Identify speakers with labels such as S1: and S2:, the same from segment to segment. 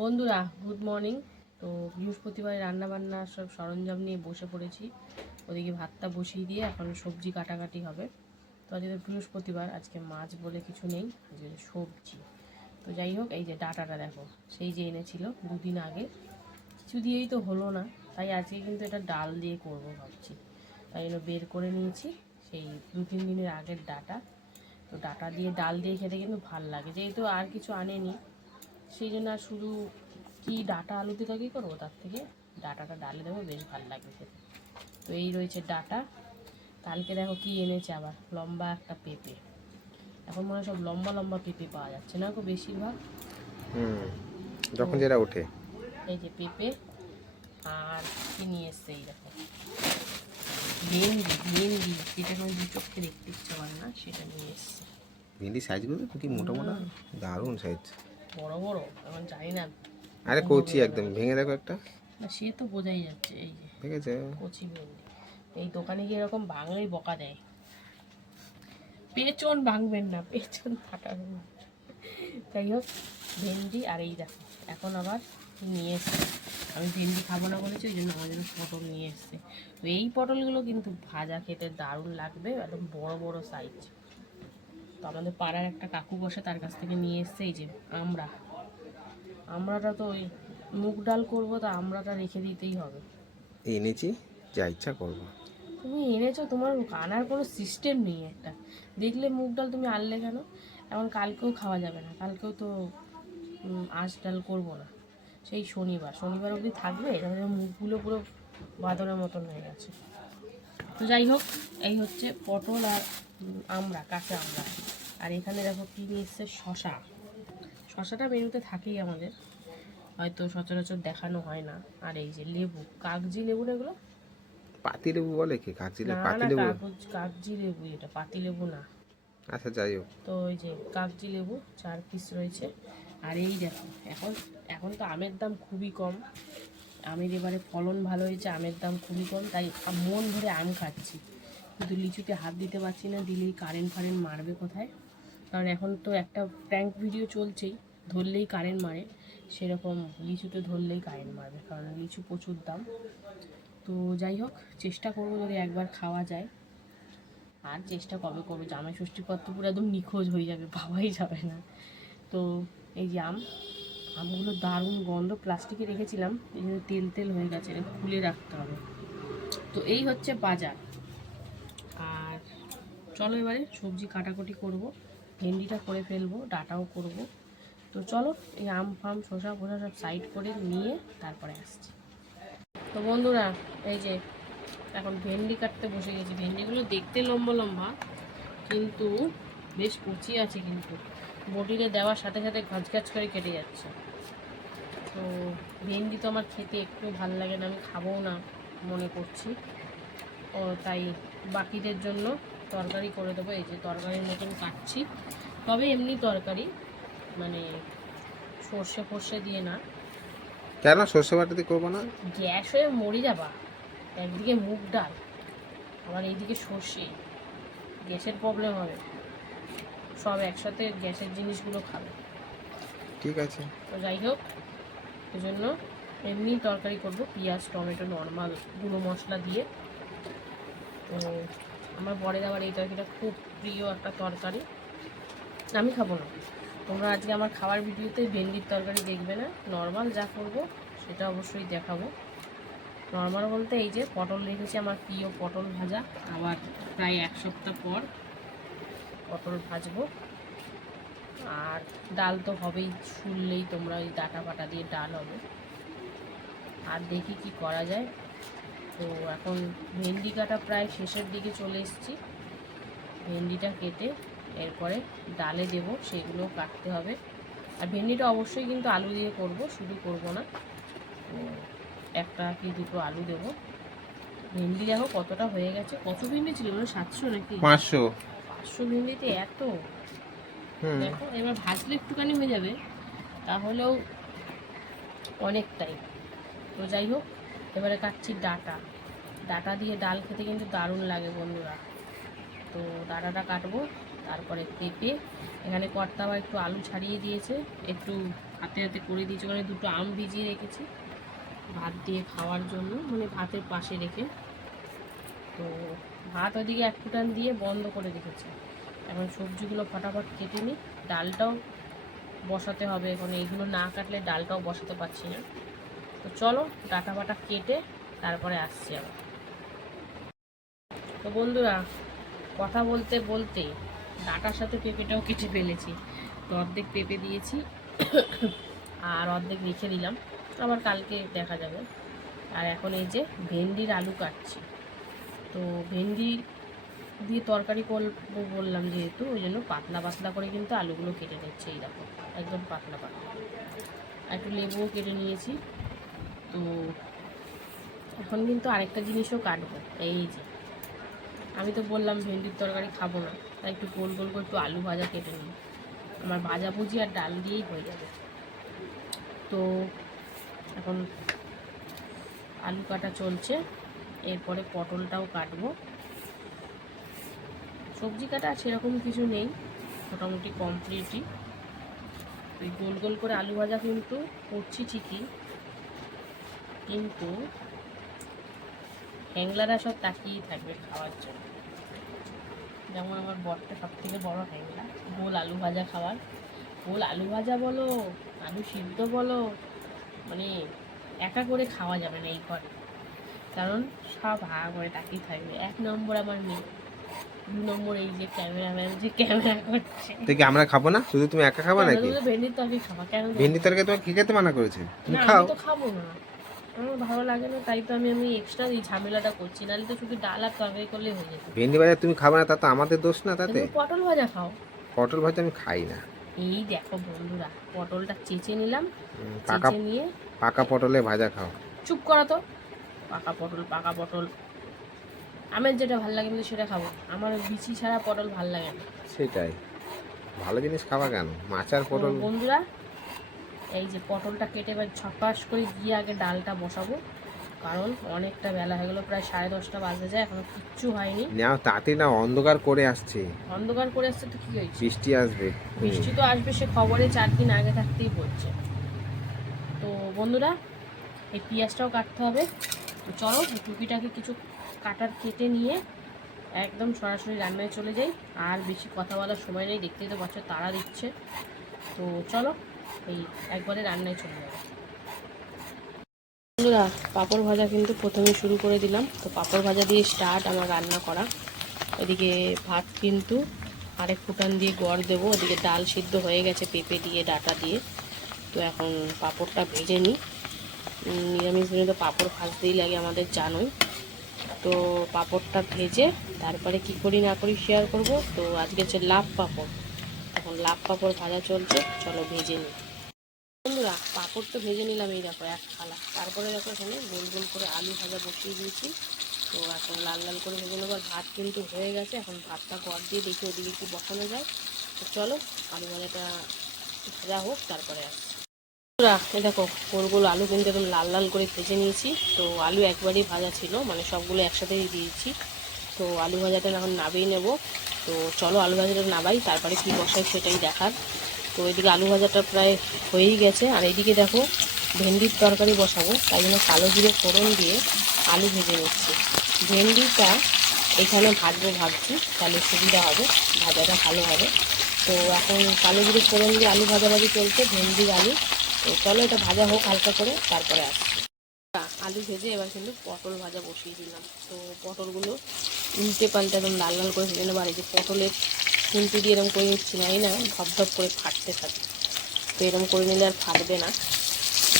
S1: বন্ধুরা good morning তো বৃহস্পতিবার রান্নাবান্না সব সরঞ্জাম নিয়ে বসে পড়েছি। ওদিকে ভাতটা বসিয়ে দিয়ে এখন সবজি কাটাকাটি হবে। তো আজকে বৃহস্পতিবার, আজকে মাছ বলে কিছু নেই, আজকে সবজি। তো যাই হোক, এই যে ডাটাটা দেখো, সেই যে এনেছিল দুদিন আগে। কিছু দিয়েই তো হলো না, তাই আজকে কিন্তু এটা ডাল দিয়ে করব ভাবছি। তাই জন্য বের করে নিয়েছি সেই দু তিন দিনের আগের ডাটা। তো ডাটা দিয়ে, ডাল দিয়ে খেতে কিন্তু ভালো লাগে, যেহেতু আর কিছু আনেনি সেই জন্য আর শুধু কি ডাটা আলু দিয়ে কী করব তার থেকে? ডাটাটা ডালে দেবো বেশ ভালো লাগবে খেতে। তো এই রয়েছে ডাটা। কালকে দেখো কি এনেছে আবার? লম্বা একটা পেঁপে। এখন মনে হয় সব লম্বা লম্বা পেঁপে পাওয়া যাচ্ছে না গো বেশিরভাগ?
S2: যখন যেটা ওঠে।
S1: এই যে পেঁপে আর কি নিয়ে এসছে এই দেখো? ভেন্ডি ভেন্ডি। যেটা কোনো দু চোখে দেখতে ইচ্ছা করে না সেটা নিয়ে এসছে।
S2: ভেন্ডি সাইজগুলো কি মোটা মোটা? দারুণ সাইজ
S1: বড় বড় এখন জানি না।
S2: আরে কচি একদম ভেঙে দেখো একটা।
S1: সে তো বোঝাই যাচ্ছে এই যে
S2: ঠিক আছে
S1: কচি ভেন্ডি এই দোকানে গিয়ে এরকম ভাঙলেই বকা দেয়। পেছন ভাঙবেন না পেছন ফাটাবেন না। যাই হোক ভেন্ডি আর এই দেখো এখন আবার নিয়ে এসছে। আমি ভেন্ডি খাব না বলেছি ওই জন্য আমার জন্য পটল নিয়ে এসছে। তো এই পটলগুলো কিন্তু ভাজা খেতে দারুণ লাগবে একদম বড় বড় সাইজ তো আমাদের পাড়ার একটা কাকু বসে তার কাছ থেকে নিয়ে এসছে এই যে আমরা। আমরাটা তো ওই মুগ ডাল করব তা আমরাটা রেখে দিতেই হবে।
S2: এনেছি যা ইচ্ছা করব।
S1: তুমি এনেছো তোমার আনার কোনো সিস্টেম নেই একটা। দেখলে মুগ ডাল তুমি আনলে কেন? এখন কালকেও খাওয়া যাবে না কালকেও তো আঁশ ডাল করব না। সেই শনিবার শনিবার অবধি থাকবে তাহলে মুখগুলো পুরো বাদরের মতন হয়ে গেছে। তো যাই হোক এই হচ্ছে পটল আর আমড়া কাঁচা আমড়া। আর এখানে দেখো কী নিয়ে এসছে? শশা। শশাটা মেনুতে থাকেই আমাদের। হয়তো সচরাচর দেখানো হয় না। আর এই যে লেবু কাগজি লেবু না এগুলো?
S2: পাতি লেবু বলে কি? কাগজি লেবু
S1: না
S2: পাতি লেবু?
S1: কাগজ লেবু এটা পাতি লেবু না।
S2: আচ্ছা যাই হোক।
S1: তো ওই যে কাগজি লেবু চার পিস রয়েছে। আর এই দেখো এখন এখন তো আমের দাম খুবই কম। আমের এবারে ফলন ভালো হয়েছে আমের দাম খুবই কম তাই মন ভরে আম খাচ্ছি। কিন্তু লিচুতে হাত দিতে পারছি না দিলেই কারেন্ট ফারেন্ট মারবে কোথায়? কারণ এখন তো একটা প্র্যাঙ্ক ভিডিও চলছেই, ধরলেই কারেন্ট মারে। সেরকম লিচুতে ধরলেই কারেন্ট মারবে, কারণ লিচু প্রচুর দাম। তো যাই হোক, চেষ্টা করব যদি একবার খাওয়া যায়। আর চেষ্টা কবে করব? জামাই ষষ্ঠী পত্র পুরো একদম নিখোঁজ হয়ে যাবে পাওয়াই যাবে না। তো এই যে আম, আমগুলো দারুণ গন্ধ। প্লাস্টিকে রেখেছিলাম, এই জন্য তেল তেল হয়ে গেছে খুলে রাখতে হবে। তো এই হচ্ছে বাজার। আর চলো এবারে সবজি কাটাকুটি করব। ভেন্ডিটা করে ফেলব, ডাটাও করব। তো চলো, এই আম ফাম, শসা ফসা সব সাইড করে নিয়ে তারপরে আসছি। তো বন্ধুরা, এই যে এখন ভেন্ডি কাটতে বসে গেছি। ভেন্ডিগুলো দেখতে লম্বা লম্বা, কিন্তু বেশ কচি আছে কিন্তু। বটিতে দেওয়ার সাথে সাথে গাছ করে কেটে যাচ্ছে। তো ভেন্ডি তো আমার খেতে একটু ভালো লাগে না, আমি খাবও না মনে করছি। ও তাই বাকিদের জন্য তরকারি করে দেবো এই যে তরকারির মতন কাটছি। তবে এমনি তরকারি মানে সর্ষে ফর্ষে দিয়ে না।
S2: কেন? সর্ষে বাটাতে করব না?
S1: গ্যাস হয়ে মরে যাবা। একদিকে মুগ ডাল আবার এইদিকে সর্ষে। গ্যাসের প্রবলেম হবে। সব একসাথে গ্যাসের জিনিসগুলো খাবে।
S2: ঠিক আছে।
S1: তো যাই হোক জন্য এমনি তরকারি করব। পেঁয়াজ টমেটো নর্মাল গুঁড়ো মশলা দিয়ে। তো আমার বরের আবার এই তরকারিটা খুব প্রিয় একটা তরকারি। আমি খাব না। তোমরা আজকে আমার খাবার ভিডিওতে ভেন্ডির তরকারি দেখবে না। নর্মাল যা করব সেটা অবশ্যই দেখাবো। নর্মাল বলতে এই যে পটল রেখেছি আমার প্রিয় পটল ভাজা। আবার প্রায় এক সপ্তাহ পর পটল ভাজবো। আর ডাল তো হবেই শুনলেই তোমরা ওই ডাটা ফাটা দিয়ে ডাল হবে। আর দেখি কি করা যায়। তো এখন ভেন্ডি কাটা প্রায় শেষের দিকে চলে এসেছি। ভেন্ডিটা কেটে এরপরে ডালে দেব সেগুলো কাটতে হবে। আর ভেন্ডিটা অবশ্যই কিন্তু আলু দিয়ে করব শুধু করব না। তো একটা কি দুটো আলু দেব। ভেন্ডি দেখো কতটা হয়ে গেছে। কত ভেন্ডি ছিল? মানে সাতশো নাকি?
S2: পাঁচশো।
S1: পাঁচশো ভেন্ডিতে এত? দেখো এবার ভাজলে একটুখানি হয়ে যাবে তাহলেও অনেকটাই। তো যাই হোক এবারে কাটছি ডাটা। ডাটা দিয়ে ডাল খেতে কিন্তু দারুণ লাগে বন্ধুরা। তো ডাটাটা কাটবো, তারপরে পেঁপে। এখানে কর্তা আবার একটু আলু ছাড়িয়ে দিয়েছে, একটু হাতে হাতে করে দিয়েছে ওখানে দুটো আম ভিজিয়ে রেখেছি ভাত দিয়ে খাওয়ার জন্য মানে ভাতের পাশে রেখে। তো ভাত ওদিকে এক ফুটান দিয়ে বন্ধ করে রেখেছি। এখন সবজিগুলো ফটাফট কেটে নিই। ডালটাও বসাতে হবে এখন এইগুলো না কাটলে ডালটাও বসাতে পারছি না। তো চলো ডাটা বাটা কেটে তারপরে আসছি আবার। তো বন্ধুরা, কথা বলতে বলতে ডাটার সাথে পেঁপেটাও কেটে ফেলেছি। তো অর্ধেক পেঁপে দিয়েছি, আর অর্ধেক রেখে দিলাম। আবার কালকে দেখা যাবে। আর এখন এই যে ভেন্ডির আলু কাটছি। তো ভেন্ডি দিয়ে তরকারি করব বললাম যেহেতু, ওই জন্য পাতলা পাতলা করে কিন্তু আলুগুলো কেটে নিচ্ছে, এই দেখো, একদম পাতলা পাতলা। একটু লেবুও কেটে নিয়েছি। তো এখন কিন্তু আরেকটা জিনিসও কাটবো, এই যে। আমি তো বললাম ভেন্ডির তরকারি খাব না, তাই একটু গোল গোল করে একটু আলু ভাজা কেটে নিই। আমার ভাজা ভুজি আর ডাল দিয়েই হয়ে যাবে। তো এখন আলু কাটা চলছে, এরপরে পটলটাও কাটবো। সবজি কাটা সেরকম কিছু নেই, মোটামুটি কমপ্লিটই গোল গোল করে আলু ভাজা কিন্তু করছি ঠিকই। কিন্তু হ্যাংলারা সব তাকিয়েই থাকবে খাওয়ার জন্য। যেমন আমার বরটা সব থেকে বড় হ্যাংলা গোল আলু ভাজা খাওয়ার। গোল আলু ভাজা বলো আলু সিদ্ধ বলো মানে একা করে খাওয়া যাবে না এই ঘরে। কারণ সব হা করে তাকিয়ে থাকবে। এক নম্বর আমার মেয়ে। দু নম্বর এই যে ক্যামেরাম্যান যে ক্যামেরা করছে।
S2: তো কি আমরা খাব না? শুধু তুমি একা খাবা নাকি?
S1: ভেন্ডির তরকারি খাবা। কেন
S2: ভেন্ডি তরকারি তোমাকে খেতে মানা করেছে? তুমি খাও।
S1: তো খাব না। আমার ভালো লাগে না তাই তো আমি আমি এক্সট্রা এই ঝামেলাটা করছি। নাহলে তো শুধু ডাল আর তরকারি করলেই হয়ে যেত।
S2: ভেন্ডি ভাজা তুমি খাবে না তা তো আমাদের দোষ না তাতে?
S1: তুমি পটল ভাজা খাও।
S2: পটল ভাজা আমি খাই না।
S1: এই দেখো বন্ধুরা পটলটা চেঁচে নিলাম
S2: পাকা
S1: চেঁচে নিয়ে
S2: পাকা পটলে ভাজা খাও।
S1: চুপ করো তো। পাকা পটল পাকা পটল। আমার যেটা ভালো লাগে কিন্তু সেটা খাব। আমার বিচি ছাড়া পটল ভালো লাগে না।
S2: সেটাই। ভালো জিনিস খাওয়া কেন? মাছ আর পটল
S1: বন্ধুরা এই যে পটলটা কেটে এবার ছপাস করে গিয়ে আগে ডালটা বসাবো। কারণ অনেকটা বেলা হয়ে গেলো প্রায় সাড়ে দশটা বাজে যায় এখনও কিচ্ছু হয়নি।
S2: নাও তাতে না অন্ধকার করে আসছে।
S1: অন্ধকার করে আসছে তো কি হয়েছে?
S2: বৃষ্টি আসবে।
S1: বৃষ্টি তো আসবে সে খবরে চার দিন আগে থাকতেই বলছে। তো বন্ধুরা এই পেঁয়াজটাও কাটতে হবে। তো চলো এই টুপিটাকে কিছু কাটার কেটে নিয়ে একদম সরাসরি রান্নায় চলে যাই। আর বেশি কথা বলার সময় নেই দেখতেই তো বাচ্চা তাড়া দিচ্ছে। তো চলো এই একবারে রান্নায় চলে যাব। বন্ধুরা, পাঁপড় ভাজা কিন্তু প্রথমে শুরু করে দিলাম। তো পাঁপড় ভাজা দিয়ে স্টার্ট আমার রান্না করা। ওদিকে ভাত কিন্তু আরেক ফুটান দিয়ে গড় দেবো। ওদিকে ডাল সিদ্ধ হয়ে গেছে পেঁপে দিয়ে, ডাটা দিয়ে। তো এখন পাঁপড়টা ভেজে নিই। নিরামিষ দিনে তো পাঁপড় ভাজতেই লাগে আমাদের জানোই। তো পাঁপড়টা ভেজে তারপরে কি করি না করি শেয়ার করব। তো আজকে হচ্ছে লাভ পাঁপড়। এখন লাভ পাঁপড় ভাজা চলছে চলো ভেজে নিই। বন্ধুরা পাঁপড় তো ভেজে নিলাম এই দেখো এক থালা। তারপরে দেখো এখানে গোল গোল করে আলু ভাজা বসিয়ে দিয়েছি। তো এখন লাল লাল করে ভেজে নেব। আর ভাত কিন্তু হয়ে গেছে এখন ভাতটা গড় দিয়ে দেখি ওদিকে কি বসানো যায়। তো চলো আলু ভাজাটা ভাজা হোক তারপরে বন্ধুরা, এই দেখো গোল গোল আলু কিন্তু একদম লাল লাল করে ভেজে নিয়েছি। তো আলু একবারই ভাজা ছিল মানে সবগুলো একসাথেই দিয়েছি। তো আলু ভাজাটা এখন নাবেই নেব। তো চলো আলু ভাজাটা নাবাই তারপরে কি বসাই সেটাই দেখার। তো এদিকে আলু ভাজাটা প্রায় হয়েই গেছে। আর এইদিকে দেখো, ভেন্ডির তরকারি বসাবো, তাই জন্য কালো জিরে ফোড়ন দিয়ে আলু ভেজে নিচ্ছি। ভেন্ডিটা এখানে ভাজবো ভাবছি, তাহলে সুবিধা হবে, ভাজাটা ভালো হবে। তো এখন কালো জিরে ফোড়ন দিয়ে আলু ভাজাভাজি চলছে, ভেন্ডির আলু। তো চলো এটা ভাজা হোক হালকা করে, তারপরে আসছি। আলু ভেজে এবার কিন্তু পটল ভাজা বসিয়ে দিলাম। তো পটলগুলো উল্টে পাল্টে একদম লাল লাল করে এই যে পটলের খুন্তি দিয়ে এরকম করে নিচ্ছি না এই না ধপ ধপ করে ফাটতে থাকে। তো এরকম করে নিলে আর ফাটবে না।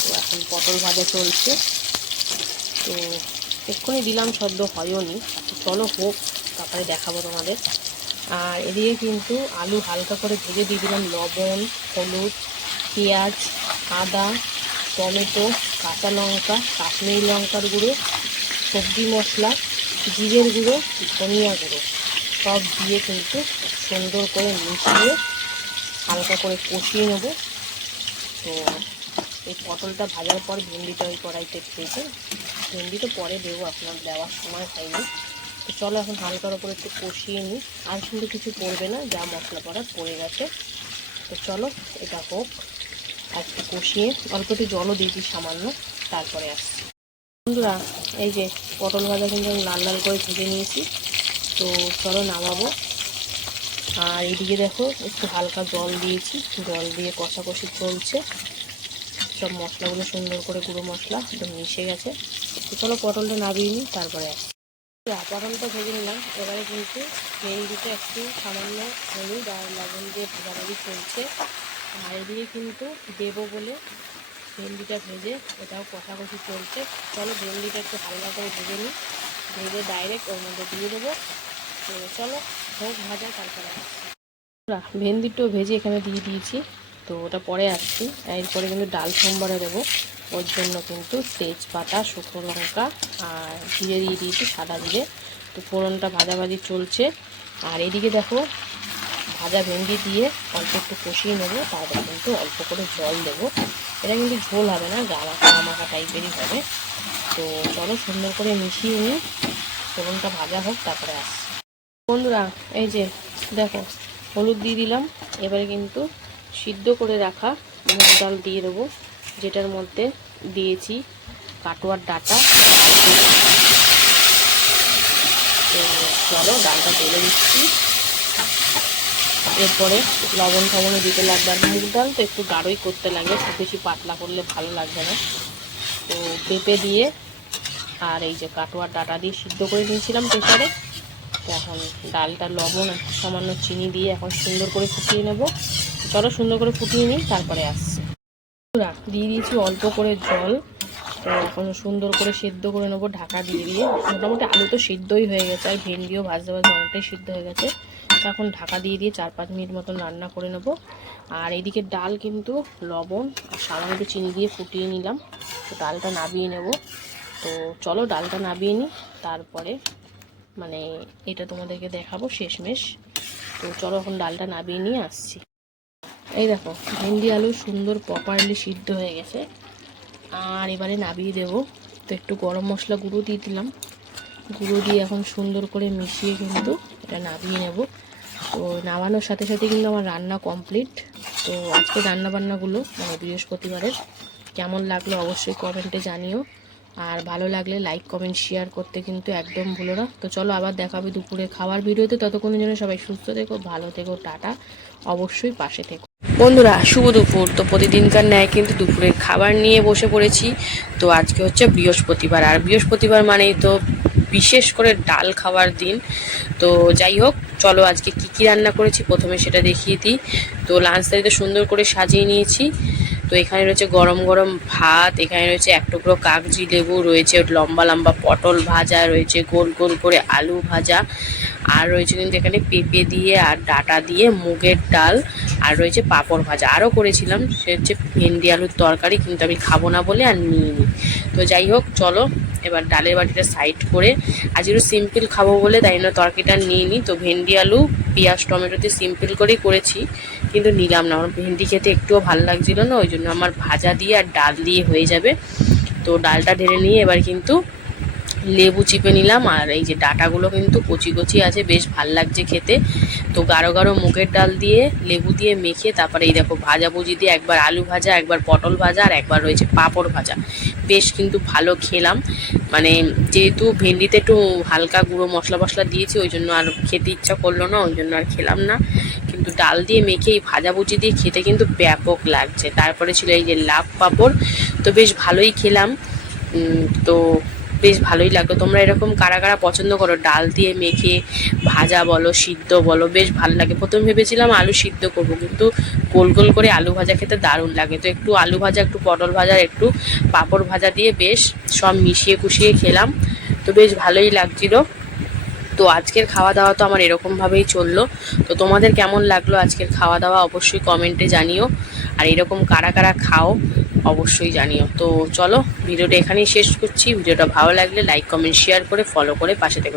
S1: তো এখন পটল ভাজা চলছে। তো এক্ষুনি দিলাম, সদ্য হয়ও নি। চলো হোক, তারপরে দেখাবো তোমাদের। আর এদিকে কিন্তু আলু হালকা করে ভেজে দিয়ে দিলাম লবণ, হলুদ, পেঁয়াজ, আদা টমেটো, কাঁচা লঙ্কা, কাশ্মীরি লঙ্কার গুঁড়ো, সবজি মশলা, জিরের গুঁড়ো, ধনিয়া গুঁড়ো। সব দিয়ে কিন্তু সুন্দর করে মিশিয়ে হালকা করে কষিয়ে নেব। তো এই পটলটা ভাজার পর ভেন্ডিটা ওই কড়াইতে ভেজে, ভেন্ডি তো পরে দেবো, আপনার দেওয়ার সময় হয়নি। তো চলো এখন হালকার ওপরে একটু কষিয়ে নিই। আর কিন্তু কিছু পড়বে না, যা মশলা পড়ার পড়ে গেছে। তো চলো, এটা হোক। একটু কষিয়ে অল্প একটু জলও দিয়েছি সামান্য, তারপরে আসছি। বন্ধুরা, এই যে পটল ভাজা কিন্তু আমি লাল লাল করে ভেজে নিয়েছি, তো চলো নামাবো। আর এদিকে দেখো, একটু হালকা জল দিয়েছি, জল দিয়ে কষাকষি চলছে। সব মশলাগুলো সুন্দর করে গুঁড়ো মশলা একদম মিশে গেছে। তো চলো পটলটা নাবিয়ে নিই, তারপরে আসি পটলটা ভেজে নিলাম, এবারে কিন্তু ভেন্ডিতে একটু সামান্য হলুদ আর লবণ দিয়ে ভাজাভাজি চলছে। আর এদিকে কিন্তু দেবো বলে ভেন্ডিটা ভেজে এটাও কষাকষি চলছে। চলো ভেন্ডিটা একটু হালকা করে ভেজে নিই। ভেজে ডাইরেক্ট ওর মধ্যে দিয়ে দেবো। তো চলো, হোক, ভাজা, তারপরে ভেন্ডিটাও ভেজে এখানে দিয়ে দিয়েছি। তো ওটা পরে আসছি। এরপরে কিন্তু ডাল সোমবারে দেবো। ওর জন্য কিন্তু তেজপাতা, শুকনো লঙ্কা আর জিরে দিয়ে দিয়েছি সাদা জিরে। তো ফোড়নটা ভাজাভাজি চলছে। আর এদিকে দেখো ভাজা ভেন্ডি দিয়ে অল্প একটু কষিয়ে নেব তারপরে কিন্তু অল্প করে জল দেবো। এটা কিন্তু ঝোল হবে না গামাখা গামাখা টাইপেরই হবে। তো চলো সুন্দর করে মিশিয়ে নিই, ফোড়নটা ভাজা হোক, তারপরে আসছি। বন্ধুরা, এই যে দেখো, হলুদ দিয়ে দিলাম, এবারে কিন্তু সিদ্ধ করে রাখা মুগ ডাল দিয়ে দেবো, যেটার মধ্যে দিয়েছি কাটোয়ার ডাটা। তো চলো ডালটা ঢেলে দিচ্ছি এরপরে লবণ ফবণও দিতে লাগবে। আর মুগ ডাল তো একটু গাঢ়ই করতে লাগবে খুব বেশি পাতলা করলে ভালো লাগবে না। তো পেঁপে দিয়ে আর এই যে কাটোয়ার ডাটা দিয়ে সিদ্ধ করে নিয়েছিলাম প্রেসারে। তো এখন ডালটা লবণ সামান্য চিনি দিয়ে এখন সুন্দর করে ফুটিয়ে নেব। চলো সুন্দর করে ফুটিয়ে নিই, তারপরে আসছে। দিয়ে দিয়েছি অল্প করে জল। তো এখন সুন্দর করে সেদ্ধ করে নেব, ঢাকা দিয়ে দিয়ে। মোটামুটি আলু তো সিদ্ধই হয়ে গেছে, আর ভেন্ডিও ভাজতে ভাজতে অনেকটাই সিদ্ধ হয়ে গেছে। এখন ঢাকা দিয়ে দিয়ে চার পাঁচ মিনিট মতন রান্না করে নেব। আর এইদিকে ডাল কিন্তু লবণ আর সামান্য একটু চিনি দিয়ে ফুটিয়ে নিলাম। তো ডালটা নাবিয়ে নেব। তো চলো ডালটা নাবিয়ে নিই, তারপরে মানে এটা তোমাদেরকে দেখাবো শেষমেশ। তো চলো এখন ডালটা নাবিয়ে নিয়ে আসছি। এই দেখো, ভেন্ডি আলু সুন্দর প্রপারলি সিদ্ধ হয়ে গেছে। আর এবারে নাবিয়ে দেব। তো একটু গরম মশলা গুঁড়ো দিয়ে দিলাম। গুঁড়ো দিয়ে এখন সুন্দর করে মিশিয়ে কিন্তু এটা নাবিয়ে নেব। তো নামানোর সাথে সাথে কিন্তু আমার রান্না কমপ্লিট তো আজকে রান্না বান্নাগুলো মানে বৃহস্পতিবারের, কেমন লাগল অবশ্যই কমেন্টে জানিও। আর ভালো লাগলে লাইক কমেন্ট শেয়ার করতে কিন্তু একদম ভুলো না। তো চলো আবার দেখাবে দুপুরে খাওয়ার ভিডিওতে। ততক্ষণের জন্য সবাই সুস্থ থেকো, ভালো থেকো, টাটা। অবশ্যই পাশে থেকো। বন্ধুরা, শুভ দুপুর। তো প্রতিদিনকার ন্যায় কিন্তু দুপুরের খাবার নিয়ে বসে পড়েছি। তো আজকে হচ্ছে বৃহস্পতিবার। আর বৃহস্পতিবার মানেই তো বিশেষ করে ডাল খাওয়ার দিন। তো যাই হোক, চলো আজকে কি কি রান্না করেছি প্রথমে সেটা দেখিয়ে দিই। তো লাঞ্চ তো সুন্দর করে সাজিয়ে নিয়েছি। তো এখানে রয়েছে গরম গরম ভাত, এখানে রয়েছে এক টুকরো কাগজি লেবু, রয়েছে লম্বা লম্বা পটল ভাজা, রয়েছে গোল গোল করে আলু ভাজা, আর রয়েছে কিন্তু এখানে পেঁপে দিয়ে আর ডাটা দিয়ে মুগের ডাল, আর রয়েছে পাঁপড় ভাজা। আরও করেছিলাম, সে হচ্ছে ভেন্ডি আলুর তরকারি, কিন্তু আমি খাব না বলে আর নিইনি। তো যাই হোক, চলো এবার ডালের বাটিটা সাইড করে আজ একটু সিম্পল খাব বলে তাই না তরকারিটা নিয়ে নিই। তো ভেন্ডি, আলু, পেঁয়াজ, টমেটো দিয়ে সিম্পল করেই করেছি, কিন্তু নিলাম না। আমার ভেন্ডি খেতে একটুও ভালো লাগছিল না, ওই জন্য আমার ভাজা দিয়ে আর ডাল দিয়ে হয়ে যাবে। তো ডালটা ঢেলে নিয়ে এবার কিন্তু লেবু চিপে নিলাম, আর এই যে ডাটাগুলো কিন্তু কচি কচি আছে, বেশ ভালো লাগছে খেতে। তো গাঢ় গাঢ় মুগের ডাল দিয়ে লেবু দিয়ে মেখে তারপরে এই দেখো ভাজা ভুজি দিয়ে একবার আলু ভাজা, একবার পটল ভাজা আর একবার রয়েছে পাঁপড় ভাজা। বেশ কিন্তু ভালো খেলাম। মানে যেহেতু ভেন্ডিতে একটু হালকা গুঁড়ো মশলা মশলা দিয়েছি, ওই জন্য আর খেতে ইচ্ছা করল না, ওই জন্য আর খেলাম না। কিন্তু ডাল দিয়ে মেখে এই ভাজা ভুজি দিয়ে খেতে কিন্তু ব্যাপক লাগছে। তারপরে ছিল এই যে লাভ পাঁপড়, তো বেশ ভালোই খেলাম। তো বেশ ভালোই লাগল। তোমরা এরকম কারা কারা পছন্দ করো? ডাল দিয়ে মেখে, ভাজা বলো, সিদ্ধ বলো, বেশ ভালো লাগে। প্রথম ভেবেছিলাম আলু সিদ্ধ করব, কিন্তু গোল গোল করে আলু ভাজা খেতে দারুণ লাগে। তো একটু আলু ভাজা, একটু পটল ভাজা, একটু পাঁপড় ভাজা দিয়ে বেশ সব মিশিয়ে কুশিয়ে খেলাম। তো বেশ ভালোই লাগছিল। তো আজকের খাওয়া দাওয়া তো আমার এরকমভাবেই চলল। তো তোমাদের কেমন লাগল আজকের খাওয়া দাওয়া অবশ্যই কমেন্টে জানিও। আর এরকম কারা কারা খাও, অবশ্যই জানিও। তো চলো, ভিডিওটা এখানেই শেষ করছি। ভিডিওটা ভালো লাগলে লাইক কমেন্ট শেয়ার করে ফলো করে পাশে থেকে।